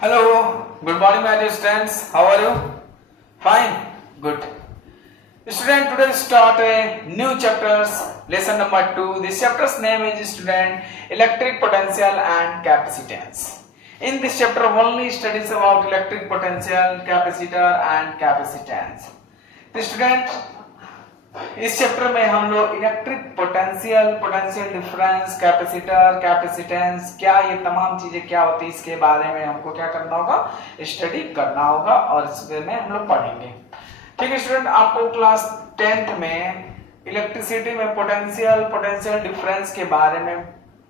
Hello, good morning, my dear students. How are you? Fine, good. Student, today start a new chapters, lesson number 2. This chapter's name is student electric potential and capacitance. In this chapter, only studies about electric potential, capacitor and capacitance. The student, इस chapter में हम लोग electric potential, potential difference, capacitor, capacitance, क्या ये तमाम चीजें क्या होती है इसके बारे में हमको क्या करना होगा, स्टडी करना होगा और इसमें हम लोग पढ़ेंगे। ठीक है स्टूडेंट, आपको क्लास 10th में इलेक्ट्रिसिटी में पोटेंशियल, पोटेंशियल डिफरेंस के बारे में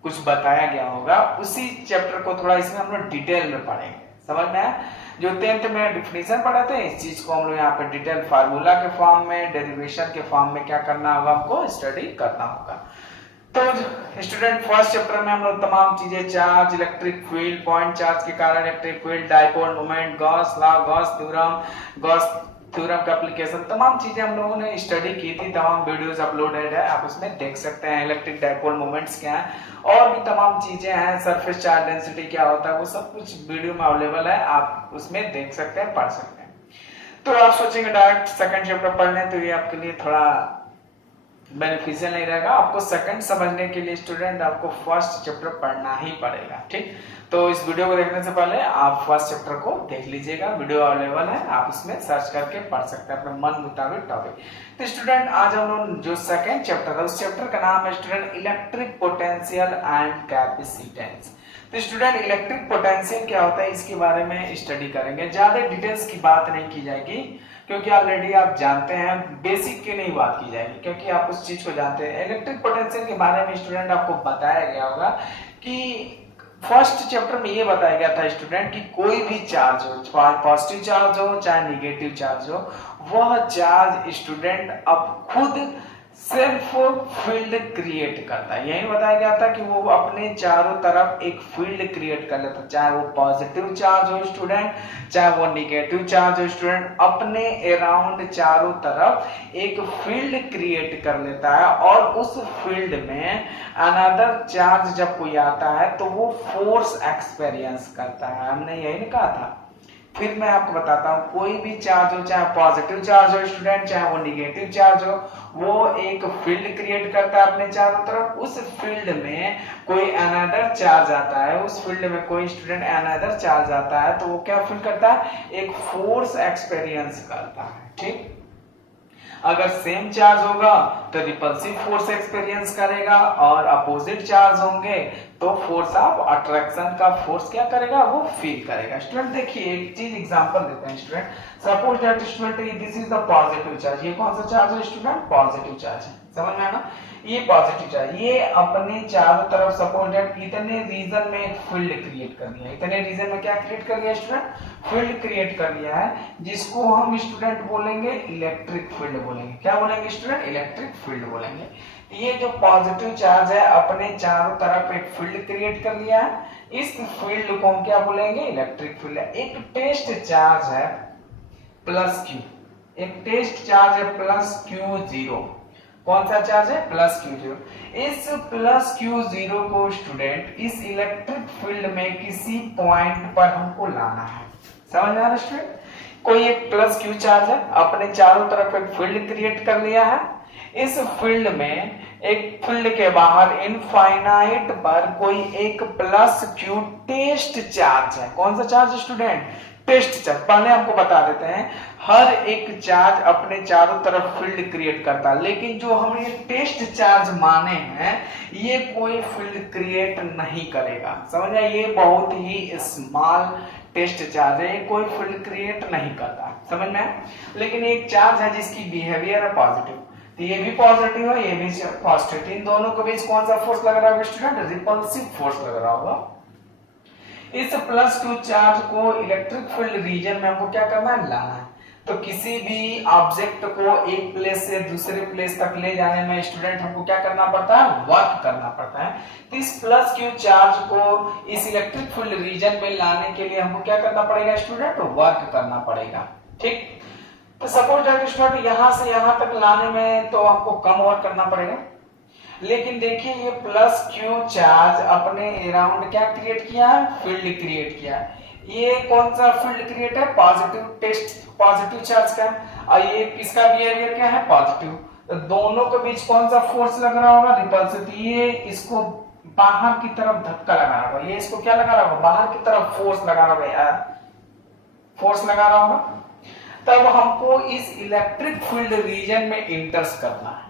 कुछ बताया गया होगा, उसी चैप्टर को थोड़ा इसमें हम लोग डिटेल में पढ़ेंगे। समझ में आया? जो 10th में डिफिनेशन पढ़े थे, इस चीज को हम लोग यहाँ पे डिटेल फार्मूला के फॉर्म में, डेरिवेशन के फॉर्म में क्या करना होगा, हमको स्टडी करना होगा। तो स्टूडेंट, फर्स्ट चैप्टर में हम लोग तमाम चीजें, charge, electric field, point charge के कारण electric field, dipole moment, Gauss law, Gauss theorem का एप्लीकेशन, तमाम चीजें हम लोगों ने स्टडी की थी। तमाम वीडियोस अपलोडेड है, आप उसमें देख सकते हैं। इलेक्ट्रिक डाइपोल मोमेंट्स क्या है और भी तमाम चीजें हैं, सरफेस चार्ज डेंसिटी क्या होता है, वो सब कुछ वीडियो में अवेलेबल है, आप उसमें देख सकते हैं, पढ़ सकते हैं। तो आप सोचेंगे डायरेक्ट सेकंड चैप्टर पढ़ने, तो ये आपके लिए थोड़ा बेनिफिशियल नहीं रहेगा। आपको सेकंड समझने के लिए स्टूडेंट आपको फर्स्ट चैप्टर पढ़ना ही पड़ेगा। ठीक, तो इस वीडियो को देखने से पहले आप फर्स्ट चैप्टर को देख लीजिएगा, वीडियो अवेलेबल है, आप उसमें सर्च करके पढ़ सकते हैं अपने मन मुताबिक टॉपिक। तो स्टूडेंट, आज हम लोग जो सेकंड चैप्टर है, उस चैप्टर का नाम है student electric potential and capacitance. तो स्टूडेंट, इलेक्ट्रिक पोटेंशियल क्या होता है इसके बारे में स्टडी करेंगे। ज्यादा डिटेल्स की बात नहीं की जाएगी क्योंकि ऑलरेडी आप जानते हैं, बेसिक की नहीं बात की जाएगी क्योंकि आप उस चीज को जानते हैं। इलेक्ट्रिक पोटेंशियल के बारे में स्टूडेंट आपको बताया गया होगा कि फर्स्ट चैप्टर में ये बताया गया था स्टूडेंट कि कोई भी चार्ज हो, चाहे पॉजिटिव चार्ज हो चाहे निगेटिव चार्ज हो, वह चार्ज स्टूडेंट अब खुद सेल्फ फील्ड क्रिएट करता है। यही बताया गया था कि वो अपने चारों तरफ एक फील्ड क्रिएट कर लेता है, चाहे वो पॉजिटिव चार्ज हो स्टूडेंट, चाहे वो निगेटिव चार्ज हो स्टूडेंट, अपने अराउंड चारों तरफ एक फील्ड क्रिएट कर लेता है और उस फील्ड में अनदर चार्ज जब कोई आता है तो वो फोर्स एक्सपीरियंस करता है। हमने यही नहीं कहा था। फिर मैं आपको बताता हूँ, कोई भी चार्ज हो, चाहे पॉजिटिव चार्ज हो स्टूडेंट, चाहे वो निगेटिव चार्ज हो, वो एक फील्ड क्रिएट करता है अपने चारों तरफ। उस फील्ड में कोई अनदर चार्ज आता है, उस फील्ड में कोई स्टूडेंट अनदर चार्ज आता है तो वो क्या फील करता है, एक फोर्स एक्सपीरियंस करता है। ठीक, अगर सेम चार्ज होगा तो रिपल्सिव फोर्स एक्सपीरियंस करेगा और अपोजिट चार्ज होंगे तो फोर्स ऑफ अट्रैक्शन का फोर्स क्या करेगा, वो फील करेगा। स्टूडेंट देखिए, एक चीज एग्जांपल देते हैं student. Suppose that student this is the positive charge. ये कौन सा चार्ज है स्टूडेंट, पॉजिटिव चार्ज है। समझ में आया ना, ये पॉजिटिव चार्ज, ये अपने चारों तरफ सपोज दैट इतने रीजन में एक फील्ड क्रिएट कर दिया। इतने रीजन में क्या क्रिएट कर दिया स्टूडेंट, फील्ड क्रिएट कर दिया है, जिसको हम स्टूडेंट बोलेंगे इलेक्ट्रिक फील्ड बोलेंगे। क्या बोलेंगे स्टूडेंट, इलेक्ट्रिक फील्ड बोलेंगे। ये जो पॉजिटिव चार्ज है अपने चारों तरफ एक फील्ड क्रिएट कर लिया है, इस फील्ड को हम क्या बोलेंगे, इलेक्ट्रिक फील्ड। एक टेस्ट चार्ज है प्लस क्यू, एक टेस्ट चार्ज है प्लस क्यू जीरो। कौन सा चार्ज है, प्लस क्यू जीरो। इस प्लस क्यू जीरो को स्टूडेंट इस इलेक्ट्रिक फील्ड में किसी पॉइंट पर हमको लाना है। समझ में आ रहा है स्टूडेंट, कोई एक प्लस क्यू चार्ज है, अपने चारों तरफ एक फील्ड क्रिएट कर लिया है। इस फील्ड में एक फील्ड के बाहर इनफाइनाइट पर कोई एक प्लस क्यू टेस्ट चार्ज है। कौन सा चार्ज स्टूडेंट, टेस्ट चार्ज। पहले हमको बता देते हैं, हर एक चार्ज अपने चारों तरफ फील्ड क्रिएट करता है, लेकिन जो हम ये टेस्ट चार्ज माने हैं ये कोई फील्ड क्रिएट नहीं करेगा। समझ आए, ये बहुत ही स्मॉल टेस्ट चार्ज है, ये कोई फील्ड क्रिएट नहीं करता। समझ में? लेकिन एक चार्ज है जिसकी बिहेवियर है पॉजिटिव, तो ये भी पॉजिटिव है, ये भी पॉजिटिव। इन दोनों के बीच कौन सा फोर्स लग रहा है स्टूडेंट, रिपल्सिव फोर्स लग रहा होगा। इस प्लस क्यू चार्ज को इलेक्ट्रिक फील्ड रीजन में हमको क्या करना है, लाना है। तो किसी भी ऑब्जेक्ट को एक प्लेस से दूसरे प्लेस तक ले जाने में स्टूडेंट हमको क्या करना पड़ता है, वर्क करना पड़ता है। तो इस प्लस क्यू चार्ज को इस इलेक्ट्रिक फील्ड रीजन में लाने के लिए हमको क्या करना पड़ेगा स्टूडेंट, वर्क करना पड़ेगा। ठीक, तो सपोज दैट स्टूडेंट यहां से यहां तक लाने में तो हमको कम वर्क करना पड़ेगा, लेकिन देखिए ये प्लस क्यू चार्ज अपने अराउंड क्या क्रिएट किया है, फील्ड क्रिएट किया है। ये कौन सा फील्ड क्रिएट है, पॉजिटिव, टेस्ट पॉजिटिव चार्ज का है, और ये इसका बिहेवियर क्या है, पॉजिटिव। तो दोनों के बीच कौन सा फोर्स लग रहा होगा, रिपल्सिव। ये इसको बाहर की तरफ धक्का लगा रहा होगा, ये इसको क्या लगा रहा होगा, बाहर की तरफ फोर्स लगा रहा होगा यार, फोर्स लगा रहा होगा। तब हमको इस इलेक्ट्रिक फील्ड रीजन में इंटर्स करना है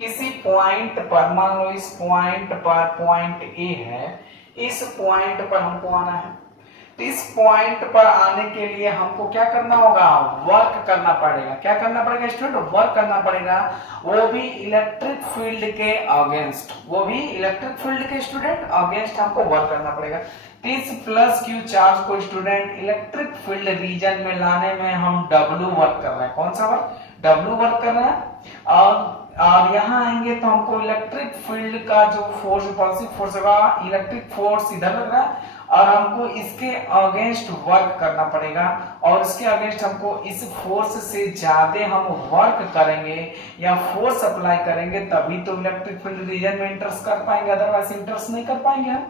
किसी पॉइंट पर। मान लो इस पॉइंट पर, पॉइंट ए है, इस पॉइंट पर हमको आना है। तो इस पॉइंट पर आने के लिए हमको क्या करना होगा, वर्क करना पड़ेगा। क्या करना पड़ेगा स्टूडेंट, वर्क करना पड़ेगा, वो भी इलेक्ट्रिक फील्ड के अगेंस्ट, वो भी इलेक्ट्रिक फील्ड के स्टूडेंट अगेंस्ट हमको वर्क करना पड़ेगा। इस प्लस क्यू चार्ज को स्टूडेंट इलेक्ट्रिक फील्ड रीजन में लाने में हम W वर्क कर रहे हैं। कौन सा वर्क, W वर्क कर रहे हैं। और यहाँ आएंगे तो हमको इलेक्ट्रिक फील्ड का जो फोर्स, पॉजिटिव फोर्स होगा, इलेक्ट्रिक फोर्स इधर लग रहा है, और हमको इसके अगेंस्ट वर्क करना पड़ेगा। और इसके अगेंस्ट हमको इस फोर्स से ज्यादा हम वर्क करेंगे या फोर्स अप्लाई करेंगे, तभी तो इलेक्ट्रिक फील्ड रीजन में इंटर्स कर पाएंगे, अदरवाइज इंटर्स नहीं कर पाएंगे हम।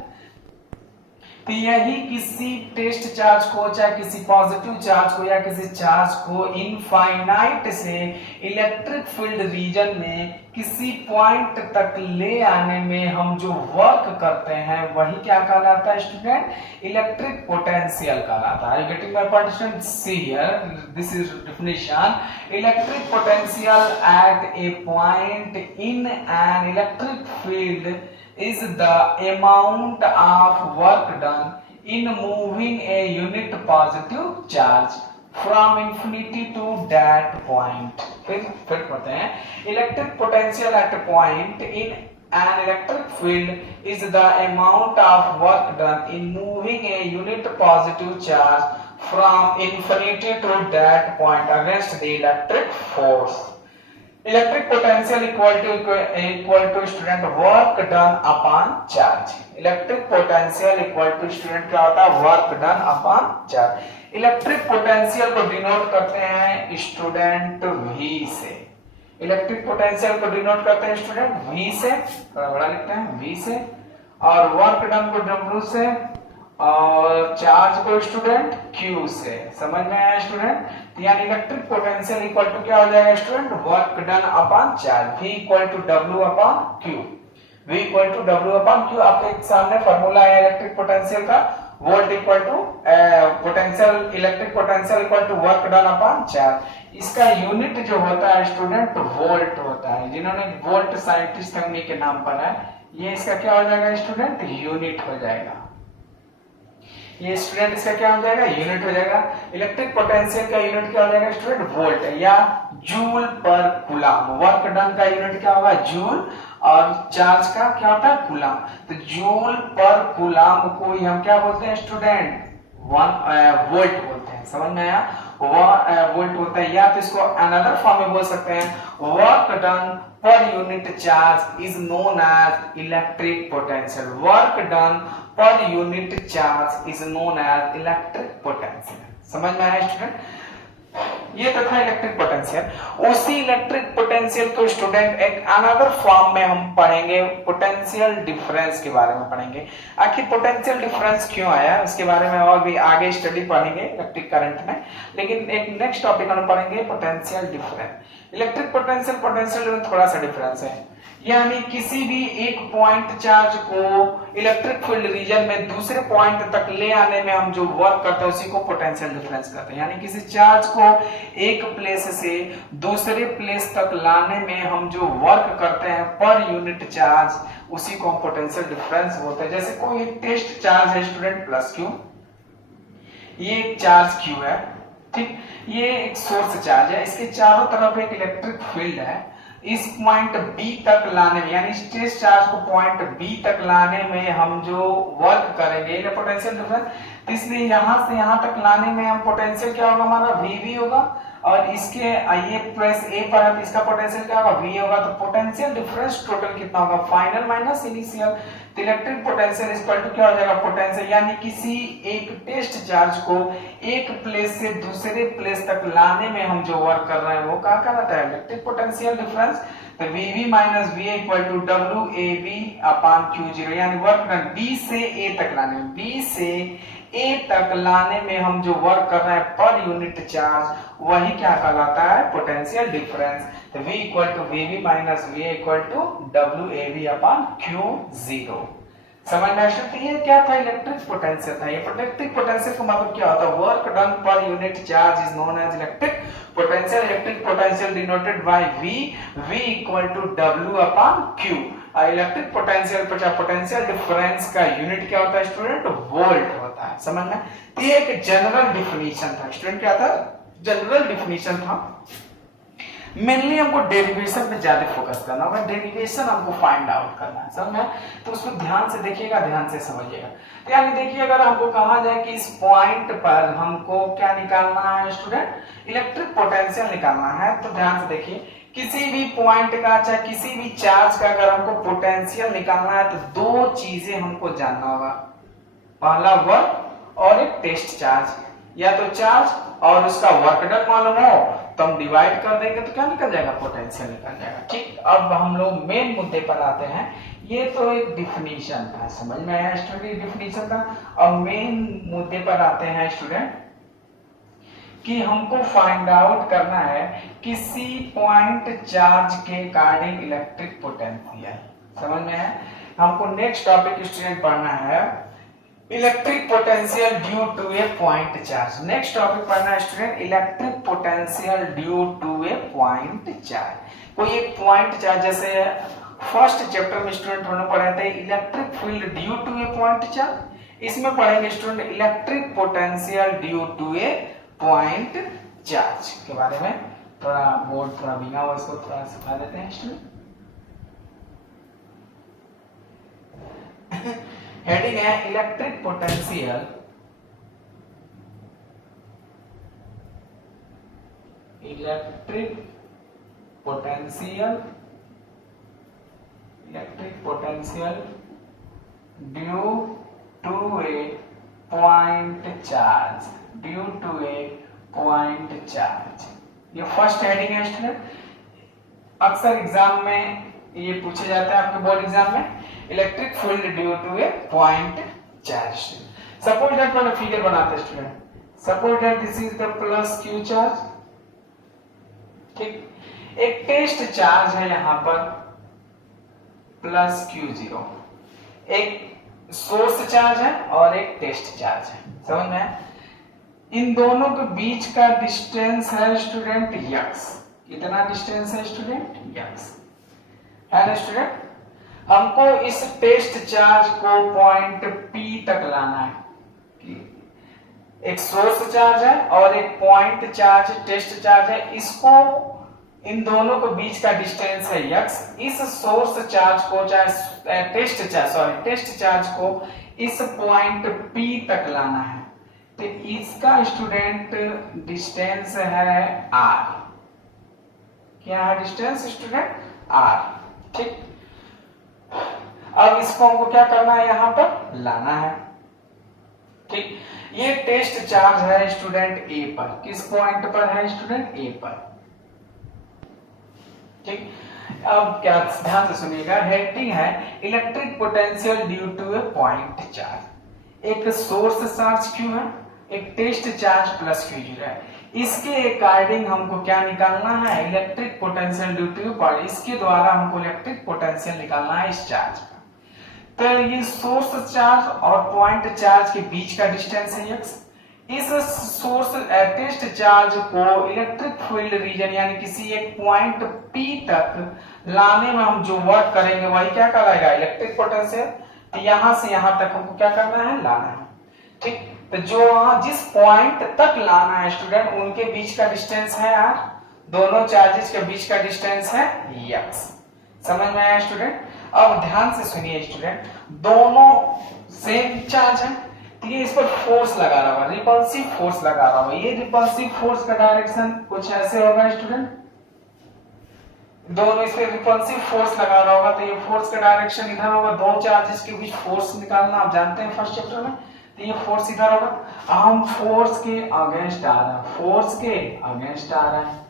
तो यही किसी टेस्ट चार्ज को, चाहे किसी पॉजिटिव चार्ज को या किसी चार्ज को इनफाइनाइट से इलेक्ट्रिक फील्ड रीजन में किसी पॉइंट तक ले आने में हम जो वर्क करते हैं वही क्या कहलाता है स्टूडेंट, इलेक्ट्रिक पोटेंशियल कहलाता है। Getting my point student, see here, this is definition. Electric potential at A point in an electric field is the amount of work done in moving a unit positive charge from infinity to that point। फिर पढ़ते हैं, electric potential at a point in an electric field is the amount of work done in moving a unit positive charge from infinity to that point against the electric force। Electric potential equal to student work done upon charge. Electric potential equal to student क्या होता है, work done upon charge. Electric potential को denote करते हैं student V से। Electric potential को denote करते हैं स्टूडेंट V से, थोड़ा बड़ा लिखते हैं V से, और वर्क डन को W से, और चार्ज को स्टूडेंट Q से। समझ में आया स्टूडेंट। यानी इलेक्ट्रिक पोटेंशियल इक्वल टू क्या हो जाएगा student, work done upon charge, V equal to W upon Q। V equal to W upon Q आपके सामने फॉर्मूला है इलेक्ट्रिक पोटेंशियल का, volt equal to potential, electric potential equal to work done upon charge. इसका unit जो होता है student volt होता है, जिन्होंने वोल्ट साइंटिस्ट हमने के नाम पर है, ये इसका क्या हो जाएगा स्टूडेंट, यूनिट हो जाएगा। ये स्टूडेंट इसका क्या हो जाएगा, यूनिट हो जाएगा। इलेक्ट्रिक पोटेंशियल का यूनिट क्या हो जाएगा स्टूडेंट, वोल्ट या जूल पर कूलम। वर्क डन का यूनिट क्या होगा, जूल, और चार्ज का क्या होता है, कूलम। तो जूल पर कूलम को हम क्या बोलते हैं स्टूडेंट, वोल्ट बोलते हैं। समझ में आया, वोल्ट होता है। या तो इसको अनदर फॉर्म में बोल सकते हैं, work done per unit charge is known as electric potential. Work done per unit charge is known as electric potential. समझ में आया स्टूडेंट। ये तो था इलेक्ट्रिक पोटेंशियल। उसी इलेक्ट्रिक पोटेंशियल को स्टूडेंट एक अनदर फॉर्म में हम पढ़ेंगे, पोटेंशियल डिफरेंस के बारे में पढ़ेंगे। आखिर पोटेंशियल डिफरेंस क्यों आया उसके बारे में और भी आगे स्टडी पढ़ेंगे इलेक्ट्रिक करंट में, लेकिन एक नेक्स्ट टॉपिक हम पढ़ेंगे potential difference. Electric potential potential में थोड़ा सा डिफरेंस है, यानी किसी भी एक पॉइंट चार्ज को इलेक्ट्रिक फील्ड रीजन में दूसरे पॉइंट तक ले आने में हम जो वर्क करते हैं उसी को पोटेंशियल डिफरेंस कहते हैं। यानी किसी चार्ज को एक प्लेस से दूसरे प्लेस तक लाने में हम जो वर्क करते हैं पर यूनिट चार्ज, उसी को हम पोटेंशियल डिफरेंस बोलते हैं। जैसे कोई एक टेस्ट चार्ज है स्टूडेंट प्लस क्यू, ये एक चार्ज क्यू है, ठीक, ये एक सोर्स चार्ज है, इसके चारों तरफ एक इलेक्ट्रिक फील्ड है। इस पॉइंट बी तक लाने में, यानी स्ट्रेस चार्ज को पॉइंट बी तक लाने में हम जो वर्क करेंगे पोटेंशियल डिफरेंस, इसलिए यहां से यहां तक लाने में हम पोटेंशियल क्या होगा हमारा, वी होगा, और इसके ये प्लस ए पर है तो इसका पोटेंशियल क्या होगा, वी होगा। तो पोटेंशियल डिफरेंस टोटल कितना होगा, फाइनल माइनस इनिशियल। तो इलेक्ट्रिक पोटेंशियल इक्वल टू क्या हो जाएगा, पोटेंशियल, यानी किसी एक टेस्ट चार्ज को एक प्लेस से दूसरे प्लेस तक लाने में हम जो वर्क कर रहे हैं वो क्या कहलाता है, इलेक्ट्रिक पोटेंशियल डिफरेंस। तो VV minus VA equal to WAV upon Q0, यानी वर्क डन B से A तक लाने में, B से ए तक लाने में हम जो वर्क कर रहे हैं पर यूनिट चार्ज, वही क्या कहलाता है, पोटेंशियल डिफरेंस। तो V equal to VB minus VA equal to WAB upon Q0। समझ में आया? तो ये क्या था, इलेक्ट्रिक पोटेंशियल था। ये इलेक्ट्रिक पोटेंशियल का मतलब क्या होता है, work done per unit charge is known as electric potential. Electric potential denoted by V equal to W upon Q। Electric potential potential difference का यूनिट क्या होता है स्टूडेंट, वोल्ट होता है। समझ में? ये एक जनरल डिफिनीशन था स्टूडेंट, क्या था, जनरल डिफिनीशन था। मेनली हमको डेरिवेशन पे ज्यादा फोकस करना होगा, डेरिवेशन हमको फाइंड आउट करना है। समझ में? तो उसको ध्यान से देखिएगा, ध्यान से समझिएगा। तो यानी देखिए, अगर हमको कहा जाए कि इस पॉइंट पर हमको क्या निकालना है स्टूडेंट, इलेक्ट्रिक पोटेंशियल निकालना है, तो ध्यान से देखिए, किसी भी पॉइंट का चाहे किसी भी चार्ज का अगर हमको पोटेंशियल निकालना है तो दो चीजें हमको जानना होगा, पहला वर्क और एक टेस्ट चार्ज। या तो चार्ज और उसका वर्क डन मालूम हो तो हम डिवाइड कर देंगे तो क्या निकल जाएगा, पोटेंशियल निकल जाएगा। ठीक, अब हम लोग मेन मुद्दे पर आते हैं। ये तो एक डिफिनीशन था, समझ में आया स्टूडेंट, डिफिनीशन था। अब मेन मुद्दे पर आते हैं स्टूडेंट कि हमको फाइंड आउट करना है किसी पॉइंट चार्ज के अकॉर्डिंग इलेक्ट्रिक पोटेंशियल। समझ में है? हमको नेक्स्ट टॉपिक स्टूडेंट पढ़ना है electric potential due to a point charge. Next topic पढ़ना है student electric potential due to a point charge. कोई एक पॉइंट चार्ज, जैसे फर्स्ट चैप्टर में स्टूडेंट हमने पढ़े थे electric field due to a point charge, इसमें पढ़ेंगे student electric potential due to a point charge के बारे में। थोड़ा बोर्ड थोड़ा भीगा हुआ, इसको थोड़ा सुखा देते हैं स्टूडेंट। हेडिंग है electric potential electric potential due to a point charge, due to a point charge. ये फर्स्ट हेडिंग है स्टूडेंट। अक्सर एग्जाम में ये पूछे जाता है आपके बोर्ड एग्जाम में, electric field due to a point charge. Suppose that मैंने फिगर बनाते student, suppose that this is the plus q charge. ठीक, एक टेस्ट चार्ज है यहां पर प्लस Q0, एक सोर्स चार्ज है और एक टेस्ट चार्ज है। समझ में? इन दोनों के बीच का डिस्टेंस है स्टूडेंट x। कितना डिस्टेंस है स्टूडेंट, x है ना स्टूडेंट। हमको इस टेस्ट चार्ज को पॉइंट P तक लाना है। एक सोर्स चार्ज है और एक पॉइंट चार्ज टेस्ट चार्ज है, इसको इन दोनों के बीच का डिस्टेंस है x। इस सोर्स चार्ज को चाहे टेस्ट चार्ज को इस पॉइंट P तक लाना है, तो इसका स्टूडेंट डिस्टेंस है r। क्या है डिस्टेंस स्टूडेंट, r। ठीक, अब इसको हमको क्या करना है, यहां पर लाना है। ठीक, ये टेस्ट चार्ज है स्टूडेंट A पर। किस पॉइंट पर है स्टूडेंट, A पर। ठीक, अब क्या ध्यान से सुनिएगा, हेडिंग है electric potential due to a point charge. एक सोर्स चार्ज Q है, एक टेस्ट चार्ज प्लस Q0 है। इसके अकॉर्डिंग हमको क्या निकालना है, electric potential due two point. इसके द्वारा हमको इलेक्ट्रिक पोटेंशियल निकालना है इस चार्ज का। तो ये सोर्स चार्ज और पॉइंट चार्ज के बीच का डिस्टेंस है x। इस सोर्स टेस्ट चार्ज को इलेक्ट्रिक फील्ड रीजन यानी किसी एक पॉइंट P तक लाने में हम जो वर्क करेंगे वही क्या कहलाएगा, इलेक्ट्रिक पोटेंशियल। तो यहां से यहां तक हमको क्या करना है, लाना है। ठीक, तो जो वहां जिस पॉइंट तक लाना है स्टूडेंट, उनके बीच का डिस्टेंस है r, दोनों चार्जेस के बीच का डिस्टेंस है x। समझ में आया स्टूडेंट? अब ध्यान से सुनिए स्टूडेंट, दोनों सेम चार्ज है, तो ये इस पर फोर्स लगा रहा होगा, रिपल्सिव फोर्स लगा रहा होगा। ये रिपल्सिव फोर्स का डायरेक्शन कुछ ऐसे होगा स्टूडेंट, दोनों इस पे रिपल्सिव फोर्स लगा रहा होगा, तो ये फोर्स का डायरेक्शन इधर होगा। दो चार्जेस के बीच फोर्स निकालना आप जानते हैं फर्स्ट चैप्टर में, तो ये फोर्स इधर होगा। हम फोर्स के अगेंस्ट आ रहा है, फोर्स के अगेंस्ट आ रहा है।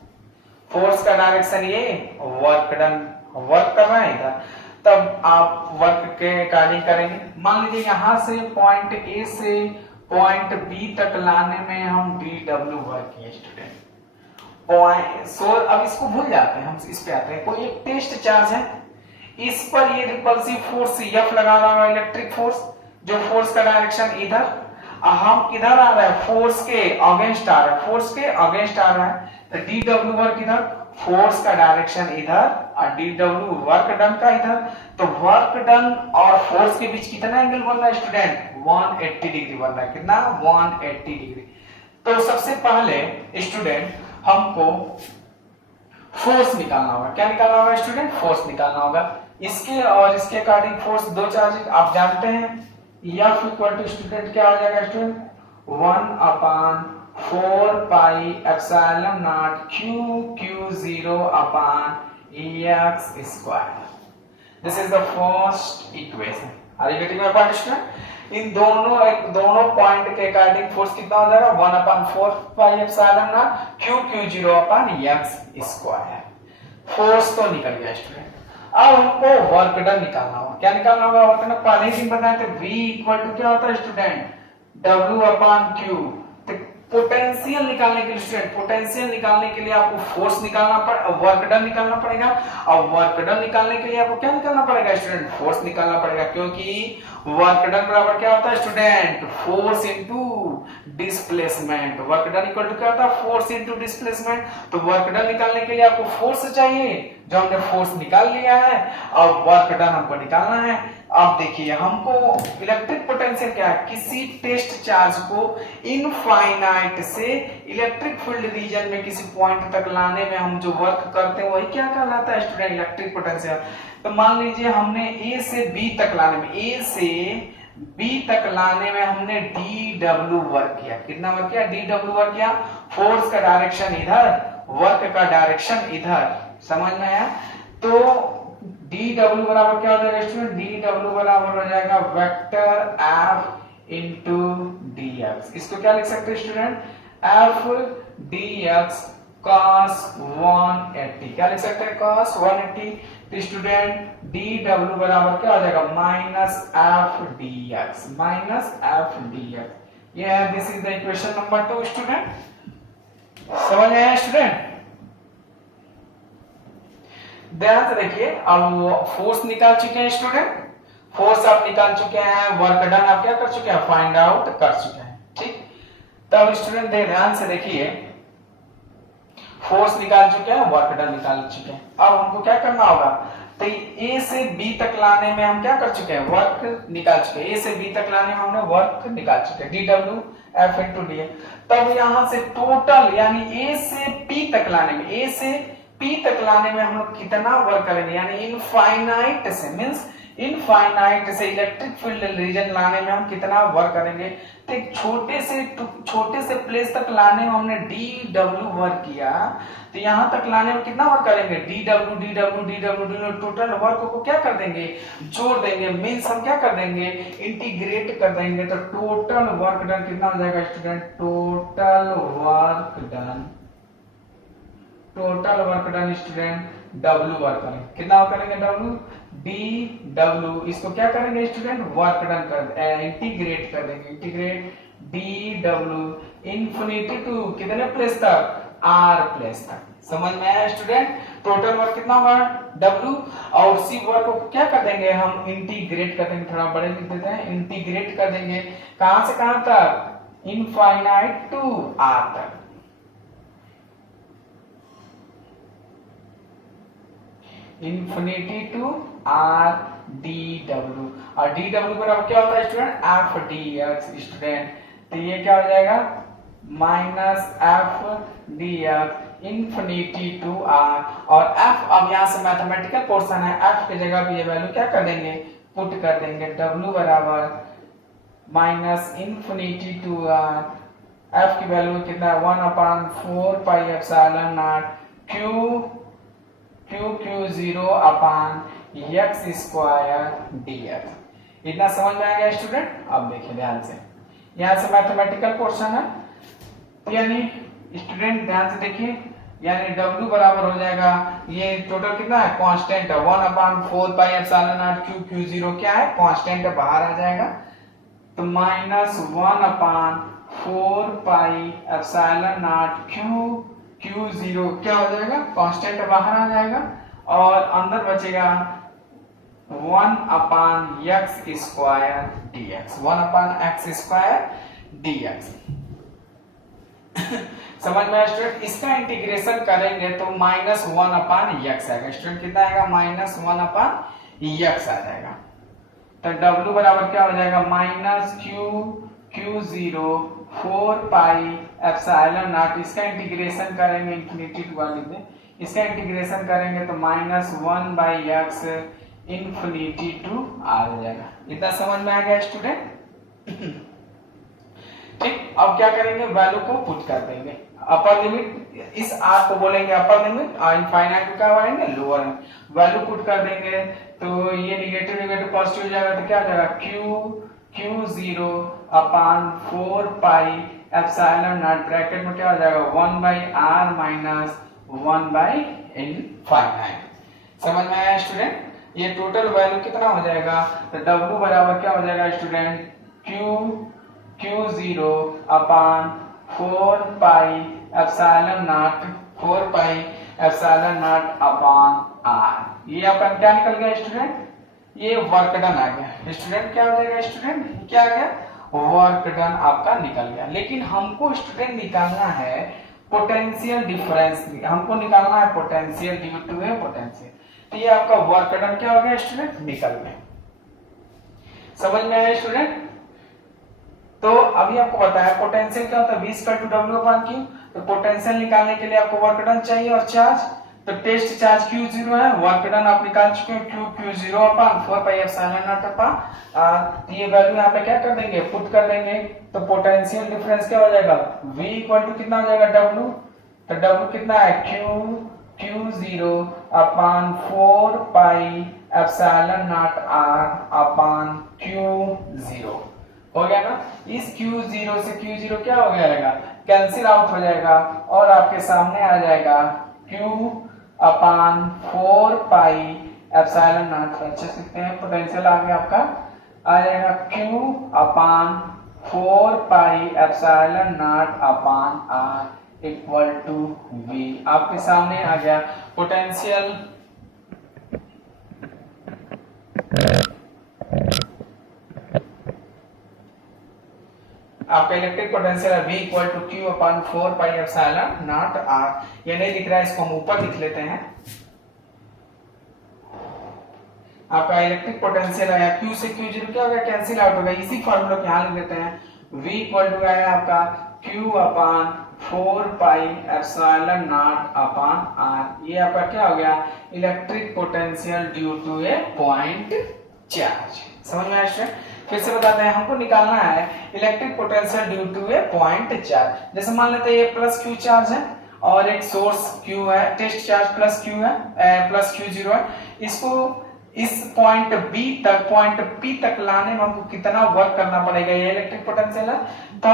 फोर्स का डायरेक्शन ये वर्क डन, वर्क कर रहा है इधर, तब आप वर्क के अकॉर्डिंग करेंगे। मान लीजिए यहां से पॉइंट A से पॉइंट बी तक लाने में हम डी डब्ल्यू वर्क किए स्टूडेंट। पॉइंट सो अब इसको भूल जाते हैं, हम इस पे आते हैं। कोई एक टेस्ट चार्ज है, इस पर ये रिपल्सिव फोर्स F लगा रहा है, इलेक्ट्रिक फोर्स, जो फोर्स का डायरेक्शन इधर, हम किधर आ रहा है, फोर्स के अगेंस्ट आ रहा है, फोर्स के अगेंस्ट आ रहा है, तो डी डब्ल्यू वर्क इधर, फोर्स का डायरेक्शन इधर और डी डब्ल्यू वर्क डन का इधर। तो वर्क डन और फोर्स के बीच कितना एंगल बन रहा है स्टूडेंट, 180 डिग्री बन रहा है। कितना, 180 डिग्री। तो सबसे पहले स्टूडेंट हमको फोर्स निकालना होगा। क्या निकालना होगा स्टूडेंट, फोर्स निकालना होगा। इसके और इसके अकॉर्डिंग फोर्स दो चार्ज आप जानते हैं, F इक्वल टू स्टूडेंट क्या हो जाएगा student, 1/4 pi epsilon naught Q0 upon EX square. This is the first equation. Are you getting my point student. इन दोनों पॉइंट के अकॉर्डिंग फोर्स कितना हो जाएगा, 1/4 pi epsilon naught Q0 upon EX square. Force तो निकल गया स्टूडेंट। अब हमको वर्क डन निकालना होगा। क्या निकालना होगा, वर्क डन पहले ही बताए थे, V इक्वल टू क्या होता है स्टूडेंट, W अपॉन Q। तो पोटेंशियल निकालने के लिए स्टूडेंट, पोटेंशियल निकालने के लिए आपको फोर्स निकालना पड़ेगा, वर्क डन निकालना पड़ेगा। और वर्क डन निकालने के लिए आपको क्या निकालना पड़ेगा स्टूडेंट, फोर्स निकालना पड़ेगा। क्योंकि वर्क डन बराबर क्या होता है student, force into displacement. Work done equal to क्या होता है, फोर्स इनटू डिस्प्लेसमेंट। तो वर्क डन निकालने के लिए आपको फोर्स चाहिए, जो हमने फोर्स निकाल लिया है। अब वर्क डन हमको निकालना है। अब देखिए हमको इलेक्ट्रिक पोटेंशियल क्या है, किसी टेस्ट चार्ज को इनफाइनाइट से इलेक्ट्रिक फील्ड रीजन में किसी पॉइंट तक लाने में हम जो वर्क करते हैं वही क्या कहलाता है स्टूडेंट, इलेक्ट्रिक पोटेंशियल। तो मान लीजिए हमने ए से बी तक लाने में, ए से बी तक लाने में हमने डी डब्ल्यू वर्क किया। कितना वर्क किया, डी डब्ल्यू वर्क किया। फोर्स का डायरेक्शन इधर, वर्क का डायरेक्शन इधर, समझ में आया। तो डी डब्ल्यू बराबर क्या हो जाएगा स्टूडेंट, डी डब्ल्यू बराबर हो जाएगा vector F into D x. इसको क्या लिख सकते हैं student, F D x cos 180। क्या लिख सकते हैं, cos 180। तो स्टूडेंट डी डब्ल्यू बराबर क्या हो जाएगा, minus F D x, minus F D x. ये है, this is the equation number 2 student. समझ आया स्टूडेंट। ध्यान से देखिए, अब फोर्स निकाल चुके हैं स्टूडेंट, फोर्स आप निकाल चुके हैं, वर्क डन आप क्या कर चुके हैं, फाइंड आउट कर चुके हैं। ठीक, तब स्टूडेंट ध्यान से देखिए, फोर्स निकाल चुके हैं, वर्क डन निकाल चुके हैं। अब हमको क्या करना होगा, तो ए से बी तक लाने में हम क्या कर चुके हैं, वर्क निकाल चुके हैं। ए से बी तक लाने में हमने वर्क निकाल चुके हैं, D W F into D. तब यहां से टोटल यानी ए से पी तक लाने में, ए से पी तक लाने में हम लोग कितना वर्क करेंगे, यानी इनफाइनाइट से, मींस इनफाइनाइट से इलेक्ट्रिक फील्ड रीजन लाने में हम कितना वर्क करेंगे। तो एक छोटे से प्लेस तक लाने में हमने डी डब्ल्यू वर्क किया, तो यहां तक लाने में कितना वर्क करेंगे, D W D W D W D W. Total work को क्या कर देंगे, जोड़ देंगे, मींस हम क्या कर देंगे, इंटीग्रेट कर देंगे। तो टोटल वर्क डन कितना हो जाएगा student, total work done, total work done student W work करेंगे। कितना वर्क करेंगे, W डी डब्ल्यू। इसको क्या करेंगे स्टूडेंट, वर्क डन कर इंटीग्रेट कर देंगे, integrate D W infinity to कितने प्लेस तक, R प्लेस तक। समझ में आया स्टूडेंट। टोटल वर्क कितना होगा W, और उसी वर्क को क्या कर देंगे हम, इंटीग्रेट कर देंगे। थोड़ा बड़े लिख देते हैं, इंटीग्रेट कर देंगे कहां से कहां तक, इनफाइनाइट टू R तक। Infinity to R D W, और डी डब्ल्यू बराबर क्या होता है student, F D X student. तो ये क्या हो जाएगा, minus F D X infinity to R. और एफ अब यहां से मैथमेटिकल पोर्शन है, एफ की जगह भी ये वैल्यू क्या कर देंगे, पुट कर देंगे। डब्ल्यू बराबर minus infinity to R, F की वैल्यू कितना है, 1/4 pi epsilon naught Q0 upon X square dx। इतना समझ में आ गया स्टूडेंट। अब देखिए ध्यान से, यहां से मैथमेटिकल पोर्शन है, यानी स्टूडेंट ध्यान से देखिए, यानी W बराबर हो जाएगा, ये टोटल कितना है, कांस्टेंट है, 1/4 पाई एप्सिलॉन नॉट Q0 क्या है, कांस्टेंट है, बाहर आ जाएगा। तो -1/4πε0 Q0 क्या हो जाएगा, कांस्टेंट बाहर आ जाएगा और अंदर बचेगा 1/x² dx समझ में आया स्टूडेंट। इसका इंटीग्रेशन करेंगे तो -1/x आएगा स्टूडेंट, कितना आएगा, -1/x आ जाएगा। तो W बराबर क्या हो जाएगा, -Q0 इसका इंटीग्रेशन करेंगे इंफिनिटी टू वाली में, इसका इंटीग्रेशन करेंगे तो -1/x इंफिनिटी टू आ जाएगा। इतना समझ में आ गया स्टूडेंट। ठीक, अब क्या करेंगे, वैल्यू को पुट कर देंगे। अपर लिमिट, इस r को बोलेंगे अपर लिमिट और इनफाइनाइट को क्या बोलेंगे, लोअर लिमिट। वैल्यू पुट कर देंगे तो ये नेगेटिव नेगेटिव पॉजिटिव हो जाएगा, तो क्या हो जाएगा, Q0/4πε0 ब्रैकेट में क्या हो जाएगा, 1/r माइनस 1/इनफाइनाइट। समझ में आया स्टूडेंट। ये टोटल वैल्यू कितना हो जाएगा, तो W बराबर क्या हो जाएगा स्टूडेंट, Q0/4πε0 ये अपन क्या निकल गया स्टूडेंट, ये वर्क डन आ गया स्टूडेंट। क्या हो जाएगा स्टूडेंट, क्या आ गया, वर्क डन आपका निकल गया। लेकिन हमको स्टूडेंट निकालना है पोटेंशियल डिफरेंस, हमको निकालना है potential due to a potential. तो ये आपका वर्क डन क्या हो गया स्टूडेंट, निकल गया। समझ में आया स्टूडेंट। तो अभी आपको बताया पोटेंशियल क्या होता है, V/W/Q। तो पोटेंशियल निकालने के लिए आपको वर्क डन चाहिए और चार्ज। तो टेस्ट चार्ज Q0 है, वर्क डन आप निकाल चुके हैं Q0/4πε0। ये वैल्यू यहाँ पे क्या कर देंगे, पुट कर देंगे। तो पोटेंशियल डिफरेंस क्या हो जाएगा, V इक्वल टू कितना हो जाएगा, W। तो W कितना है, Q0/4πε0R/Q0 हो गया ना। इस Q0 से Q0 क्या हो जाएगा, कैंसिल आउट हो जाएगा और आपके सामने आ जाएगा Q/4πε0। अच्छे से लिखते हैं, पोटेंशियल आ गया आपका, आ जाएगा Q/4πε0R इक्वल टू V। आपके सामने आ गया पोटेंशियल। आपका इलेक्ट्रिक पोटेंशियल है V इक्वल टू Q/4πε0R। ये नहीं दिख रहा है, इसको हम ऊपर लिख लेते हैं। आपका इलेक्ट्रिक पोटेंशियल आया, Q से Q0 क्या हो गया, कैंसिल आउट हो गया। इसी फॉर्मूला को यहां लिख देते हैं, V इक्वल टू आया आपका Q/4πε0R। ये आपका क्या हो गया, electric potential due to a point charge. समझ में आया स्टूडेंट। फिर से बताते हैं, हमको निकालना है electric potential due to a point charge. जैसे मान लेते हैं ये प्लस Q चार्ज है और एक सोर्स Q है, टेस्ट चार्ज प्लस Q है, प्लस Q0 है। इसको इस पॉइंट B तक, पॉइंट P तक लाने में हमको कितना वर्क करना पड़ेगा, ये इलेक्ट्रिक पोटेंशियल है। तो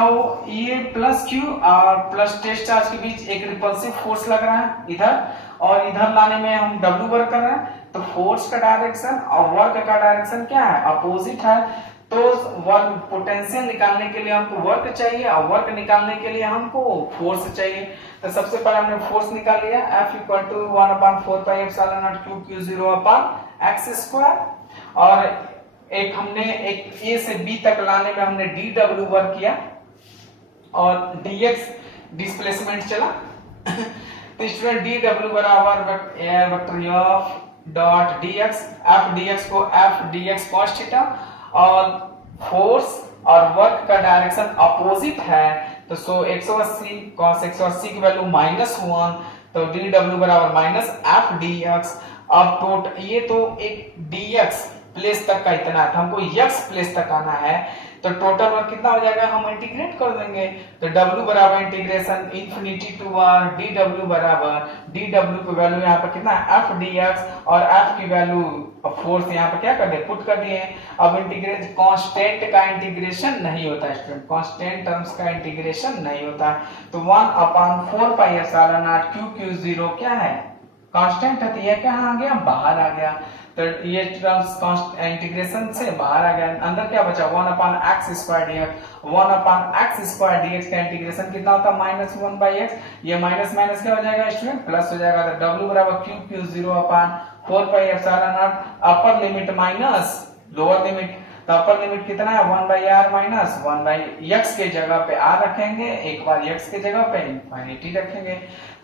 ये प्लस Q और प्लस टेस्ट चार्ज के बीच एक रिपल्सिव फोर्स लग रहा है इधर, और इधर लाने में हम W वर्क कर रहे हैं। तो फोर्स का डायरेक्शन और वर्क का डायरेक्शन क्या है, अपोजिट है। तो वर्क पोटेंशियल निकालने के लिए हमको वर्क चाहिए और वर्क निकालने के लिए हमको फोर्स चाहिए। तो सबसे पहले हमने फोर्स निकाल लिया, F इक्वल टू 1/4πε0 Q/x²। और एक हमने एक A से B तक लाने में हमने dW वर्क किया और dx डिस्प्लेसमेंट चला। तो स्टूडेंट dW बराबर vector F dot dx, F dx को F dx cos थीटा, और फोर्स और वर्क का डायरेक्शन अपोजिट है। तो 180 cos 180 की वैल्यू -1, तो dW बराबर -F dx। अब ये तो एक dx प्लेस तक का इतना है, हमको x प्लेस तक आना है। तो टोटल वर्क कितना हो जाएगा, हम इंटीग्रेट कर देंगे। तो W बराबर integration infinity to r dW बराबर, dW की वैल्यू यहाँ पर कितना है, F dx, और F की वैल्यू फोर्स यहाँ पर क्या कर दिए, पुट कर दिए। अब इंटीग्रेट, कांस्टेंट का इंटीग्रेशन नहीं होता स्टूडेंट, कांस्टेंट टर्म्स का इंटीग्रेशन नहीं होता। तो 1/4πε0 Q0 क्या है, कांस्टेंट है तो ये क्या आ गया, बाहर आ गया। तो ये टर्म्स इंटीग्रेशन से बाहर आ गया, अंदर क्या बचा 1/x² dx। 1/x² dx का इंटीग्रेशन कितना होता है, -1/x। ये माइनस माइनस क्या हो जाएगा स्टूडेंट, प्लस हो जाएगा। तो w बराबर q q 0/4πε0 upper limit minus lower limit. तो अपर लिमिट कितना है 1/r माइनस 1/x के जगह पे r रखेंगे, एक बार x के जगह पे इंफिनिटी रखेंगे।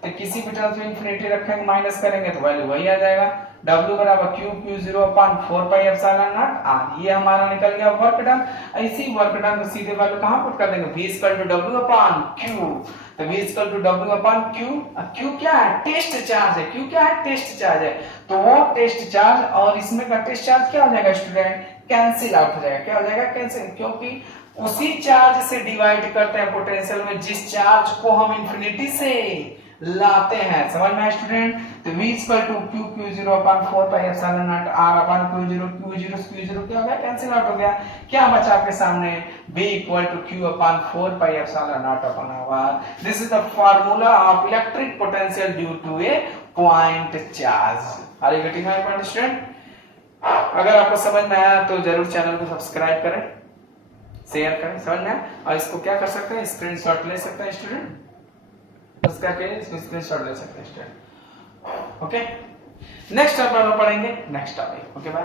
तो किसी भी टर्म में इंफिनिटी रखेंगे माइनस करेंगे तो वैल्यू वही आ जाएगा। w बराबर q q 0/4πε0 r। ये हमारा निकल गया वर्क डन। इसी वर्क डन को सीधे वैल्यू कहां पुट कर देंगे, v = w/q। तो v = w/q। q क्या है, टेस्ट चार्ज है। q क्या है, टेस्ट चार्ज है। तो वो टेस्ट चार्ज और इसमें का टेस्ट चार्ज क्या हो जाएगा स्टूडेंट, कैंसिल आउट हो जाएगा। क्या हो जाएगा, कैंसिल, क्योंकि उसी चार्ज से डिवाइड करते हैं पोटेंशियल में जिस चार्ज को हम इंफिनिटी से लाते हैं। समझ में स्टूडेंट। तो v = q q 0/4πε0 r/q0 q0 क्या हो गया, कैंसिल आउट हो गया। क्या बचा आपके सामने, v = q/4πε0/r। This is the formula of electric potential due to a point charge. Are you getting my point student. अगर आपको समझ में आया तो जरूर चैनल को सब्सक्राइब करें, शेयर करें। समझ में आया, और इसको क्या कर सकते हैं, स्क्रीनशॉट ले सकते हैं स्टूडेंट। स्क्रीनशॉट ले सकते हैं स्टूडेंट। ओके, नेक्स्ट टॉपिक में पढ़ेंगे नेक्स्ट टॉपिक। Okay bye.